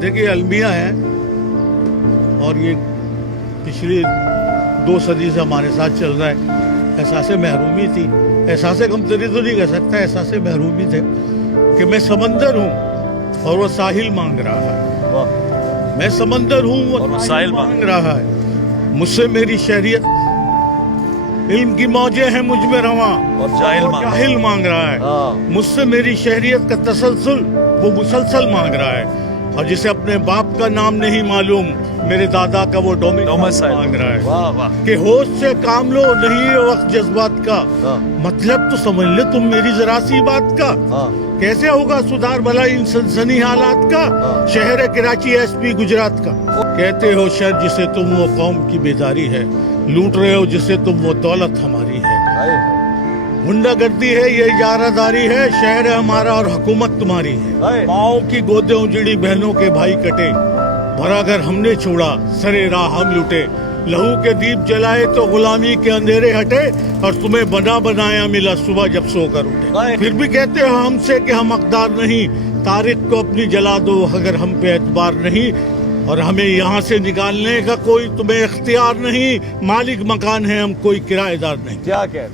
देखिए अलमिया है और ये पिछली 2 सदी से हमारे साथ चल रहा है। एहसास महरूमी थी, एहसास कमतरी तो नहीं कह सकता, एहसास महरूमी थे कि मैं समंदर हूँ और वो साहिल मांग रहा है। मैं समंदर हूँ और वो साहिल मांग रहा है। मुझसे मेरी शहरियत, इल्म की मौजें हैं मुझ में रवां और जाहिल मांग रहा है। मुझसे मेरी शहरियत का तसलसल वो मुसलसल मांग रहा है। और जिसे अपने बाप का नाम नहीं मालूम, मेरे दादा का वो डोमिसाइल मांग रहा है। वाह वाह। कि होश से काम लो, नहीं है वक्त जज्बात का। मतलब तो समझ ले तुम मेरी जरा सी बात का। कैसे होगा सुधार भला इन सनसनी हालात का। शहर कराची एसपी गुजरात का। कहते हो शहर जिसे तुम वो कौम की बेदारी है, लूट रहे हो जिसे तुम वो दौलत हमारी है। गुंडागर्दी है ये इजारादारी है, शहर है हमारा और हुकूमत तुम्हारी है। माओ की गोदे उजड़ी बहनों के भाई कटे, भरा घर हमने छोड़ा सरे राह हम लुटे। लहू के दीप जलाए तो गुलामी के अंधेरे हटे, और तुम्हें बना बनाया मिला सुबह जब सोकर उठे। फिर भी कहते हो हमसे कि हम हकदार नहीं, तारीख को अपनी जला दो अगर हम पे एतबार नहीं। और हमें यहाँ से निकालने का कोई तुम्हें इख्तियार नहीं, मालिक मकान है हम कोई किराएदार नहीं। क्या कह